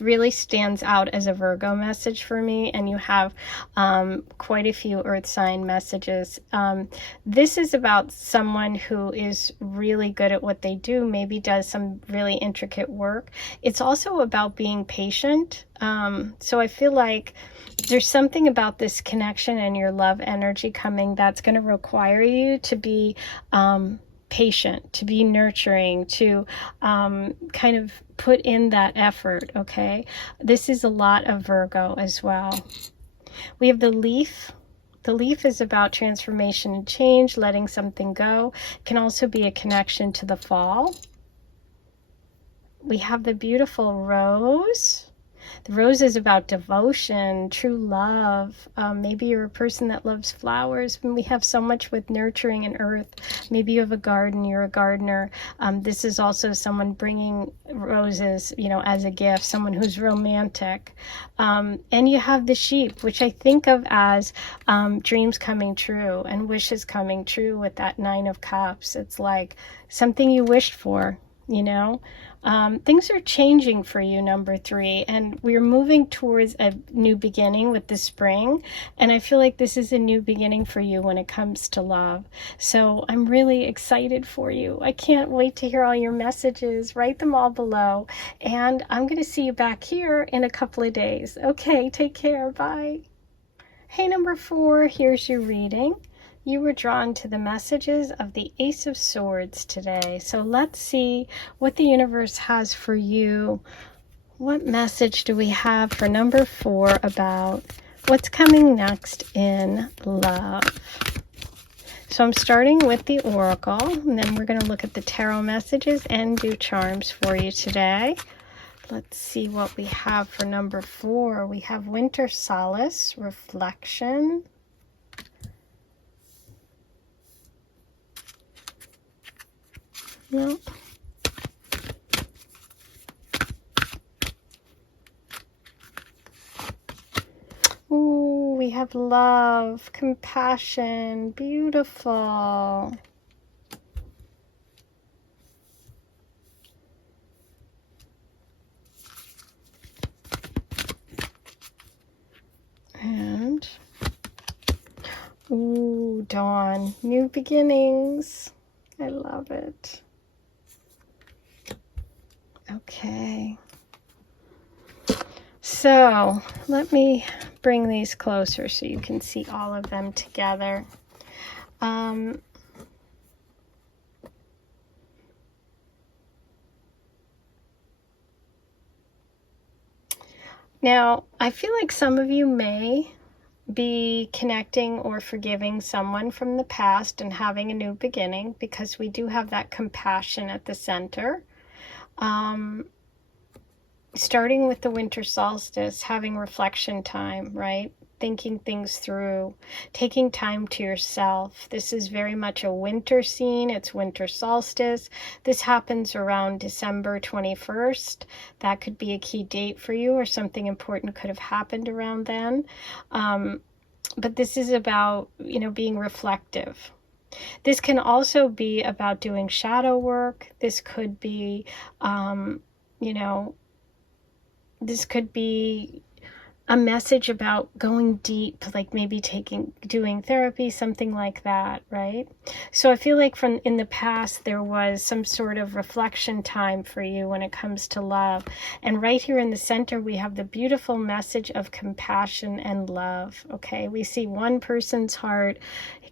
really stands out as a Virgo message for me, and you have quite a few earth sign messages. This is about someone who is really good at what they do, maybe does some really intricate work. It's also about being patient. So I feel like there's something about this connection and your love energy coming that's going to require you to be patient, to be nurturing, to kind of put in that effort, okay? This is a lot of Virgo as well. We have the leaf. The leaf is about transformation and change, letting something go. It can also be a connection to the fall. We have the beautiful rose. The rose is about devotion, true love. Maybe you're a person that loves flowers, and we have so much with nurturing and earth. Maybe you have a garden, you're a gardener. This is also someone bringing roses, you know, as a gift, someone who's romantic. And you have the sheep, which I think of as dreams coming true and wishes coming true with that 9 of Cups. It's like something you wished for, you know. Things are changing for you, number 3, and we're moving towards a new beginning with the spring, and I feel like this is a new beginning for you when it comes to love. So I'm really excited for you. I can't wait to hear all your messages. Write them all below, and I'm going to see you back here in a couple of days. Okay, take care. Bye. Hey, number 4, here's your reading. You were drawn to the messages of the Ace of Swords today. So let's see what the universe has for you. What message do we have for number 4 about what's coming next in love? So I'm starting with the oracle, and then we're going to look at the tarot messages and do charms for you today. Let's see what we have for number 4. We have winter solace, reflection. Nope. Ooh, we have love, compassion, beautiful. And, ooh, dawn, new beginnings. I love it. Okay. So let me bring these closer so you can see all of them together. Now, I feel like some of you may be connecting or forgiving someone from the past and having a new beginning, because we do have that compassion at the center. Starting with the winter solstice, having reflection time, right? Thinking things through, taking time to yourself. This is very much a winter scene. It's winter solstice. This happens around December 21st. That could be a key date for you, or something important could have happened around then. But this is about, being reflective. This can also be about doing shadow work. This could be, this could be a message about going deep, like maybe doing therapy, something like that, right? So I feel like in the past, there was some sort of reflection time for you when it comes to love. And right here in the center, we have the beautiful message of compassion and love, okay? We see one person's heart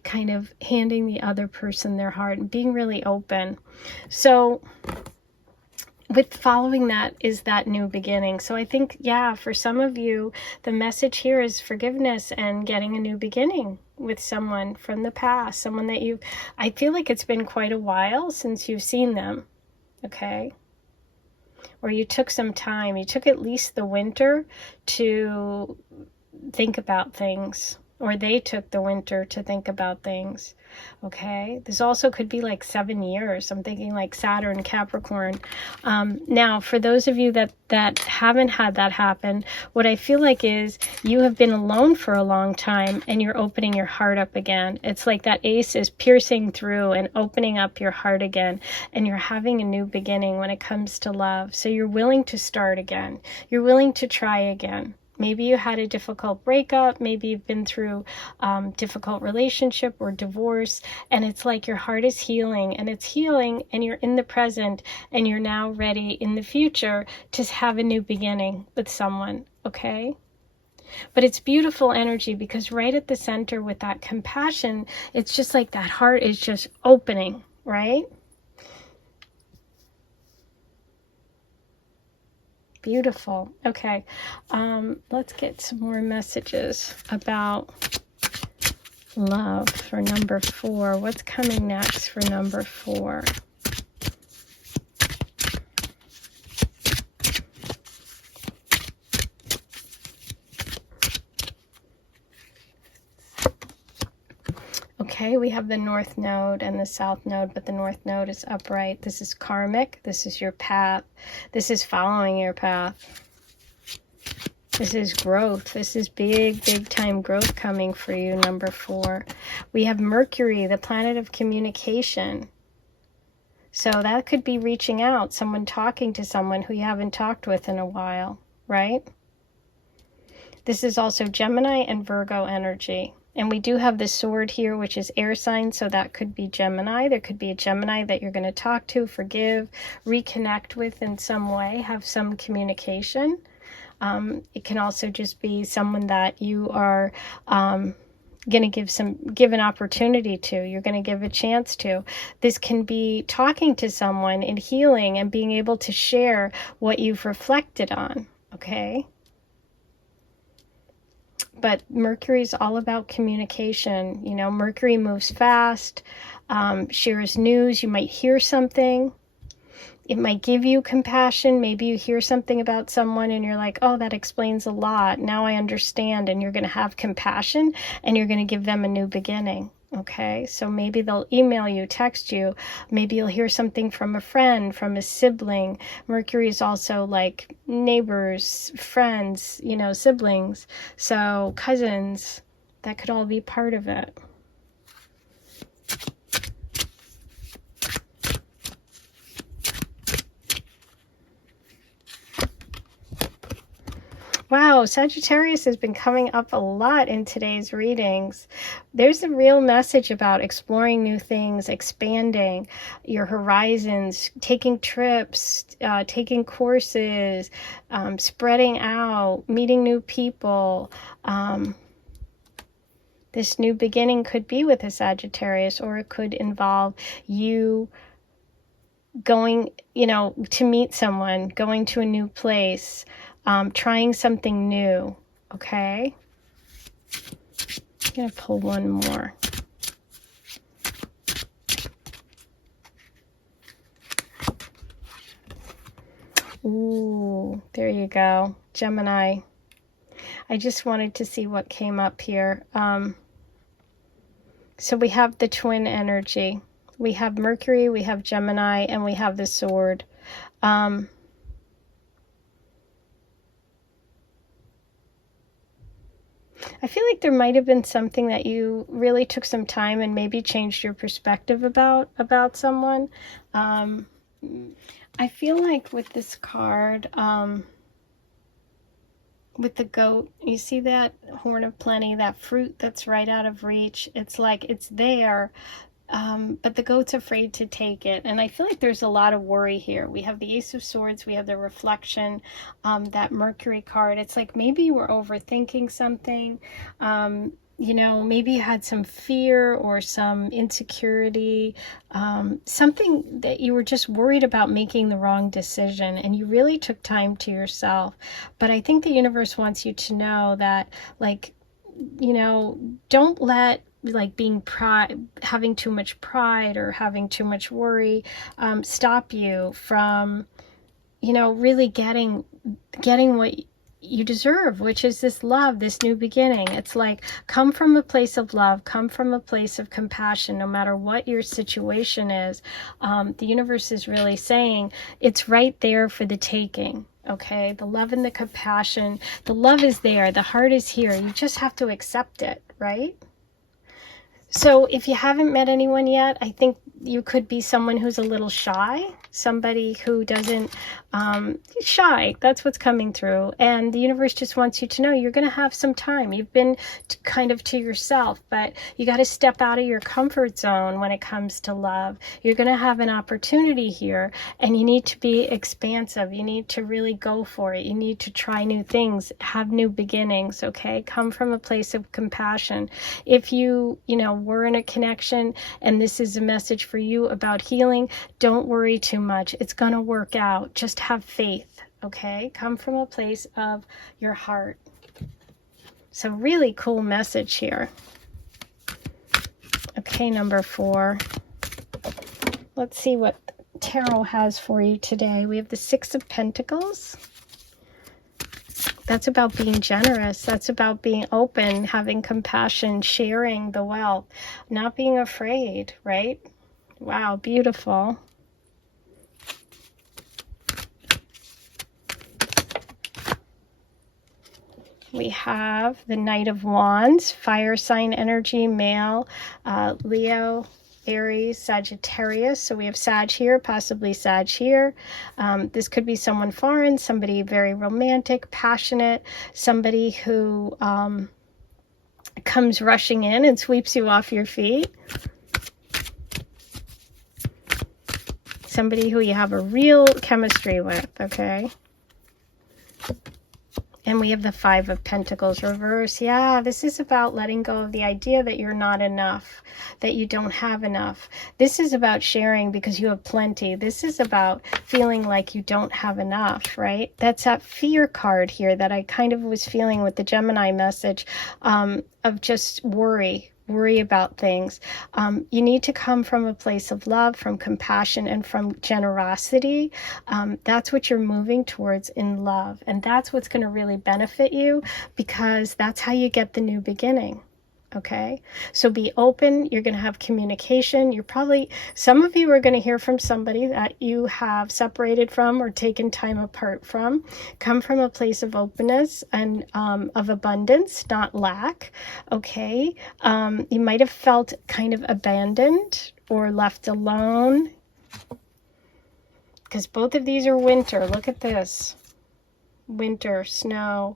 kind of handing the other person their heart and being really open. So with following that is that new beginning. So I think, yeah, for some of you, the message here is forgiveness and getting a new beginning with someone from the past, someone that I feel like it's been quite a while since you've seen them, okay? Or you took some time, you took at least the winter to think about things, or they took the winter to think about things, okay? This also could be like 7 years. I'm thinking like Saturn, Capricorn. Now, for those of you that haven't had that happen, what I feel like is you have been alone for a long time and you're opening your heart up again. It's like that ace is piercing through and opening up your heart again, and you're having a new beginning when it comes to love. So you're willing to start again. You're willing to try again. Maybe you had a difficult breakup. Maybe you've been through difficult relationship or divorce, and it's like your heart is healing, and it's healing, and you're in the present, and you're now ready in the future to have a new beginning with someone, okay? But it's beautiful energy, because right at the center with that compassion, it's just like that heart is just opening, right? Beautiful. Okay, let's get some more messages about love for number 4. What's coming next for number 4? Okay, we have the North Node and the South Node, but the North Node is upright. This is karmic. This is your path. This is following your path. This is growth. This is big, big time growth coming for you, number 4. We have Mercury, the planet of communication. So that could be reaching out, someone talking to someone who you haven't talked with in a while, right? This is also Gemini and Virgo energy. And we do have the sword here, which is air sign, so that could be Gemini. There could be a Gemini that you're going to talk to, forgive, reconnect with in some way, have some communication. It can also just be someone that you are going to give an opportunity to. You're going to give a chance to. This can be talking to someone and healing and being able to share what you've reflected on, okay? But Mercury is all about communication. You know, Mercury moves fast, shares news. You might hear something. It might give you compassion. Maybe you hear something about someone and you're like, oh, that explains a lot. Now I understand. And you're going to have compassion and you're going to give them a new beginning. Okay, so maybe they'll email you, text you. Maybe you'll hear something from a friend, from a sibling. Mercury is also like neighbors, friends, you know, siblings. So cousins, that could all be part of it. Wow, Sagittarius has been coming up a lot in today's readings. There's a real message about exploring new things, expanding your horizons, taking trips, taking courses, spreading out, meeting new people. This new beginning could be with a Sagittarius, or it could involve you going, you know, to meet someone, going to a new place, trying something new. Okay, I'm gonna pull one more. Ooh, there you go, Gemini. I just wanted to see what came up here. So we have the twin energy. We have Mercury, we have Gemini, and we have the sword. I feel like there might have been something that you really took some time and maybe changed your perspective about someone. I feel like with this card, with the goat, you see that horn of plenty, that fruit that's right out of reach. It's like it's there, but the goat's afraid to take it. And I feel like there's a lot of worry here. We have the Ace of Swords, we have the reflection, that Mercury card. It's like maybe you were overthinking something. You know, maybe you had some fear or some insecurity, something that you were just worried about making the wrong decision, and you really took time to yourself. But I think the universe wants you to know that, like, you know, don't let like being having too much pride or having too much worry stop you from, you know, really getting what you deserve, which is this love, this new beginning. It's like, come from a place of love, come from a place of compassion, no matter what your situation is. The universe is really saying it's right there for the taking. Okay, the love and the compassion, the love is there, the heart is here. You just have to accept it, right? So if you haven't met anyone yet, I think you could be someone who's a little shy, somebody who doesn't, shy, that's what's coming through. And the universe just wants you to know you're going to have some time. You've been kind of to yourself, but you got to step out of your comfort zone when it comes to love. You're going to have an opportunity here, and you need to be expansive. You need to really go for it. You need to try new things, have new beginnings, okay? Come from a place of compassion. If you know, we're in a connection and this is a message for you about healing, don't worry too much. It's going to work out. Just have faith, okay? Come from a place of your heart. So really cool message here. Okay, number 4. Let's see what Tarot has for you today. We have the 6 of Pentacles. That's about being generous. That's about being open, having compassion, sharing the wealth, not being afraid, right? Wow, beautiful. We have the Knight of Wands, fire sign energy, male, Leo, Aries, Sagittarius. So we have Sag here, possibly Sag here. This could be someone foreign, somebody very romantic, passionate, somebody who comes rushing in and sweeps you off your feet. Somebody who you have a real chemistry with, okay? And we have the Five of Pentacles reverse. Yeah, this is about letting go of the idea that you're not enough, that you don't have enough. This is about sharing because you have plenty. This is about feeling like you don't have enough, right? That's that fear card here that I kind of was feeling with the Gemini message, of just worry about things. You need to come from a place of love, from compassion, and from generosity. That's what you're moving towards in love. And that's what's going to really benefit you, because that's how you get the new beginning. Okay, so be open. You're going to have communication. Some of you are going to hear from somebody that you have separated from or taken time apart from. Come from a place of openness and of abundance, not lack. Okay, you might have felt kind of abandoned or left alone, because both of these are winter. Look at this. Winter, snow,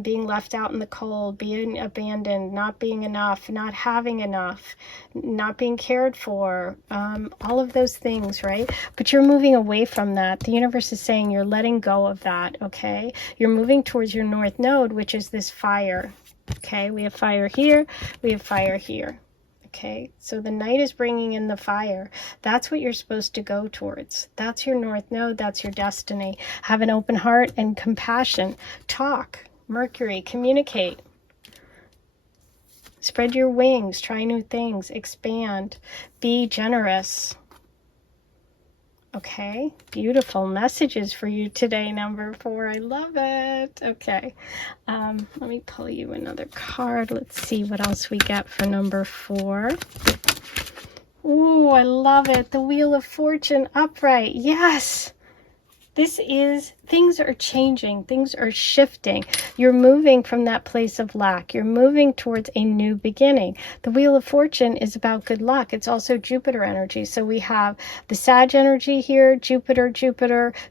being left out in the cold, being abandoned, not being enough, not having enough, not being cared for, all of those things, right? But you're moving away from that. The universe is saying you're letting go of that, okay? You're moving towards your North Node, which is this fire, okay? We have fire here, we have fire here. Okay, so the night is bringing in the fire. That's what you're supposed to go towards. That's your North Node. That's your destiny. Have an open heart and compassion. Talk. Mercury. Communicate. Spread your wings. Try new things. Expand. Be generous. Okay, beautiful messages for you today, number 4. I love it. Okay, let me pull you another card. Let's see what else we get for number 4. Ooh, I love it. The Wheel of Fortune upright. Yes. Things are changing. Things are shifting. You're moving from that place of lack. You're moving towards a new beginning. The Wheel of Fortune is about good luck. It's also Jupiter energy. So we have the Sag energy here, Jupiter,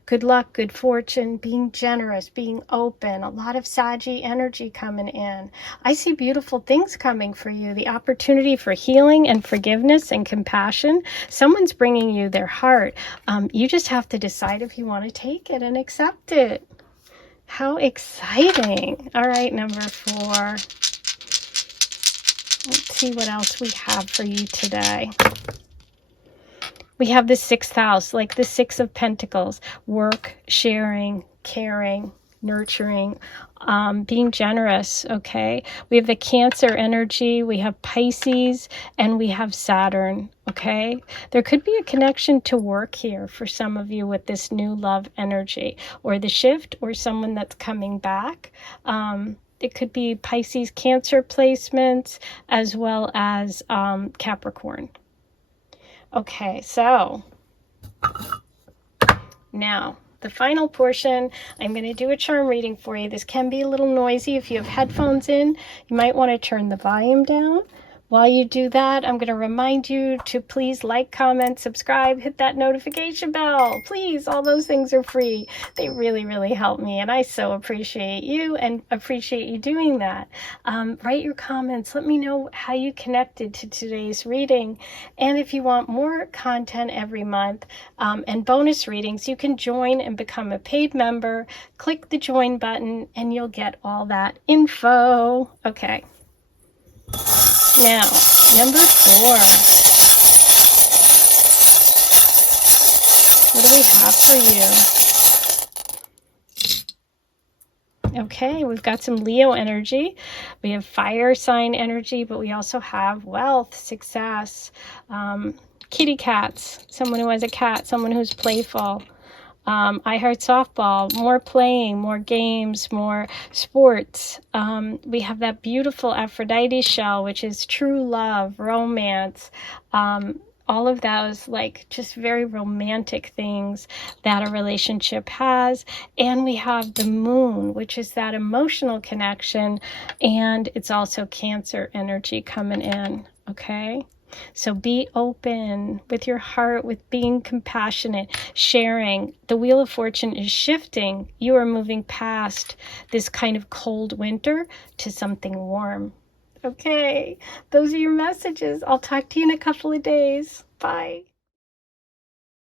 good luck, good fortune, being generous, being open, a lot of Saggy energy coming in. I see beautiful things coming for you. The opportunity for healing and forgiveness and compassion. Someone's bringing you their heart. You just have to decide if you want to take it and accept it. How exciting. All right, number 4. Let's see what else we have for you today. We have the 6th house, like the 6 of Pentacles. Work, sharing, caring, nurturing, being generous, okay? We have the Cancer energy, we have Pisces, and we have Saturn, okay? There could be a connection to work here for some of you with this new love energy, or the shift, or someone that's coming back. It could be Pisces, Cancer placements, as well as Capricorn. Okay, so now the final portion, I'm going to do a charm reading for you. This can be a little noisy. If you have headphones in, you might want to turn the volume down. While you do that, I'm going to remind you to please like, comment, subscribe, hit that notification bell. Please, all those things are free. They really, really help me, and I so appreciate you and appreciate you doing that. Write your comments. Let me know how you connected to today's reading. And if you want more content every month and bonus readings, you can join and become a paid member. Click the join button and you'll get all that info. Okay. Now, number 4. What do we have for you? Okay, we've got some Leo energy. We have fire sign energy, but we also have wealth, success, kitty cats, someone who has a cat, someone who's playful. I heart softball, more playing, more games, more sports. We have that beautiful Aphrodite shell, which is true love, romance, all of those like just very romantic things that a relationship has. And we have the moon, which is that emotional connection. And it's also Cancer energy coming in, okay? So be open with your heart, with being compassionate, sharing. The Wheel of Fortune is shifting. You are moving past this kind of cold winter to something warm. Okay, those are your messages. I'll talk to you in a couple of days. Bye.